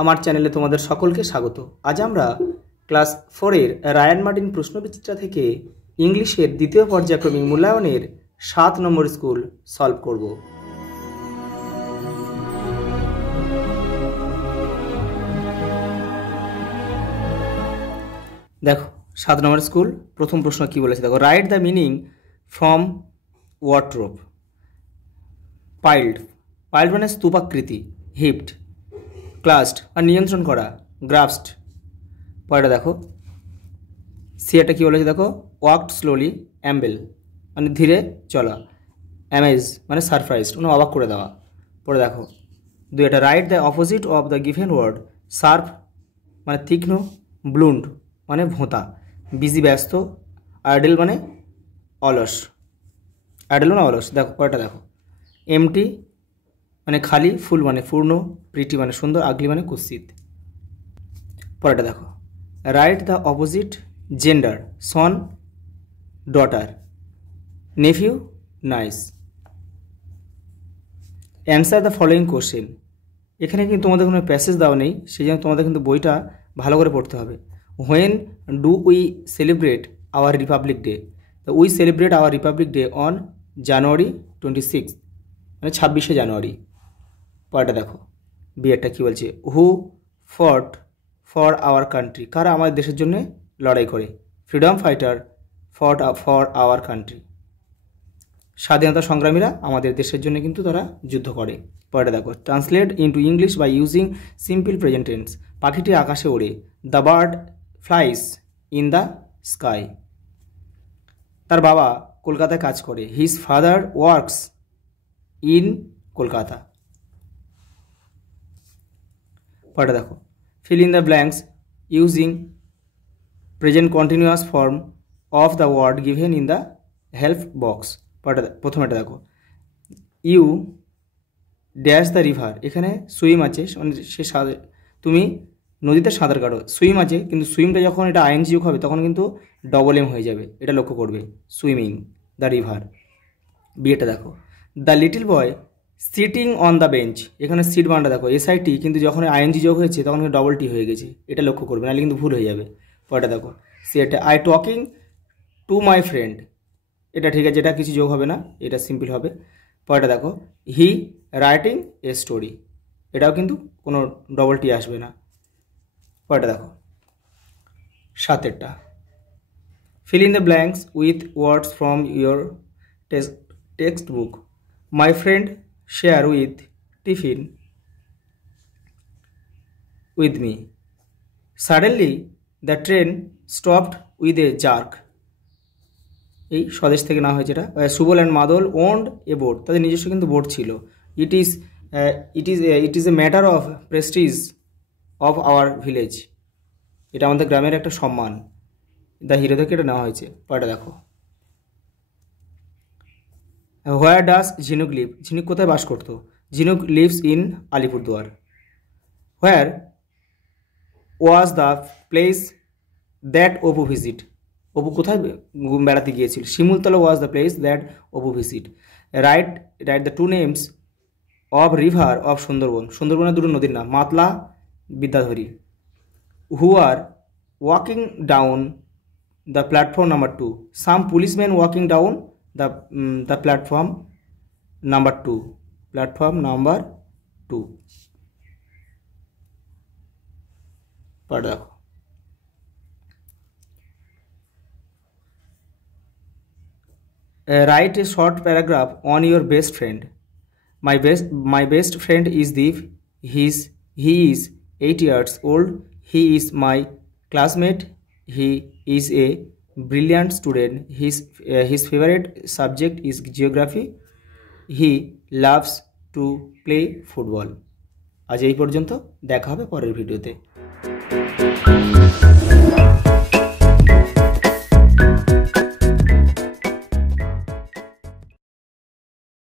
আমার চ্যানেলে তোমাদের সকলকে স্বাগত। আজ আমরা ক্লাস 4-এর রায়ান মার্টিন প্রশ্নবিচিত্রা থেকে ইংলিশের দ্বিতীয় পর্যায়ক্রমিক মূল্যায়নের 7 নম্বর স্কুল সলভ করব। দেখো 7 নম্বর স্কুল প্রথম প্রশ্ন কি বলেছে দেখো, write the meaning from wardrobe. Piled, piled মানে স্তূপাকৃতি, হিপড, ক্লাস্ট আর নিয়ন্ত্রণ করা, গ্রাস্পড। পরেটা দেখো সিয়াটা কি বলেছে দেখো, ওয়াকড স্লোলি, অ্যাম্বেল মানে ধীরে চলা, অ্যামেজ মানে সারপ্রাইজড মানে অবাক করে দেওয়া। পরে দেখো দুইটা, write the opposite of the given word. Sharp মানে তীক্ষ্ণ, ব্লুন্ড মানে ভোঁতা, বিজি ব্যস্ত, আইডেল মানে অলস, আইডেল মানে অলস। দেখো পরেটা দেখো, এমটি মানে খালি, ফুল মানে পূর্ণ, প্রিটি মানে সুন্দর, আগলি মানে কুৎসিত। পরেটা দেখো, write the opposite gender. Son daughter, nephew niece. Answer the following question. এখানে কিন্তু তোমাদের কোনো প্যাসেজ দেওয়া নেই, সেই জন্য তোমাদের কিন্তু বইটা ভালো করে পড়তে হবে। When do we celebrate our Republic Day? We celebrate our Republic Day on January 26 মানে 26শে জানুয়ারি। পরেটা দেখো বিয়েরটা কী বলছে, হু ফট ফর আওয়ার কান্ট্রি? কারা আমাদের দেশের জন্য লড়াই করে? Freedom fighter fought for our country. স্বাধীনতা সংগ্রামীরা আমাদের দেশের জন্য কিন্তু তারা যুদ্ধ করে। পরেটা দেখো, translate into English by using simple present tense. পাখিটি আকাশে ওড়ে, the bird flies in the sky. তার বাবা কলকাতায় কাজ করে, his father works in Kolkata. পরেটা দেখো, fill in the blanks using present continuous form of the word given in the help box. প্রথমেটা দেখো, ইউ ড্যাশ দ্য রিভার। এখানে সুইম আছে, সে তুমি নদীতে সাঁতার কাটো, সুইম আছে, কিন্তু সুইমটা যখন এটা আইএনজি যোগ হবে তখন কিন্তু ডবল এম হয়ে যাবে, এটা লক্ষ্য করবে। Swimming the river. বিয়েটা দেখো, the little boy sitting on the bench. এখানে সিট বানটা দেখো এসআইটি, কিন্তু যখন আইএনজি যোগ হয়েছে তখন কিন্তু ডবল টি হয়ে গেছে, এটা লক্ষ্য করবে, নাহলে কিন্তু ভুল হয়ে যাবে। পরেটা দেখো সেটা, I talking to my friend. এটা ঠিক আছে, এটা কিছু যোগ হবে না, এটা সিম্পল হবে। পরেটা দেখো, হি রাইটিং এ স্টোরি। এটাও কিন্তু কোনো ডবল টি আসবে না। পরেটা দেখো 7-এরটা, fill in the blanks with words from your textbook. My friend share with tiffin with me. Suddenly the train stopped with a jerk. এই স্বদেশ থেকে না হয়েছে এটা। সুবল অ্যান্ড মাদল ওন্ড এ বোট, তাদের নিজস্ব কিন্তু বোট ছিল। It is a matter of Prestige of our village. এটা আমাদের গ্রামের একটা সম্মান। দ্য হিরো থেকে এটা নেওয়া হয়েছে। পরেটা দেখো, হোয়ার ডাস ঝিনুক লিভ? ঝিনুক কোথায় বাস করতো? Jhinuk lives in Alipurduar. Where was the place that Apu visit? Apu কোথায় বেড়াতে গিয়েছিল? Simultala was the place that Apu visit. Write the two names of river of Sundarban. সুন্দরবনের দুটো নদীর নাম, Matla, Bidyadhari. Who are walking down the platform number 2? Some policeman walking down the platform number 2. Platform number 2. পড় দেখো, write a short paragraph on your best friend. My best friend is Deep. He is 8 years old. He is my classmate. He is a brilliant student. His favorite subject is geography. He loves to play football. আজ এই পর্যন্ত, দেখা হবে পরের ভিডিওতে।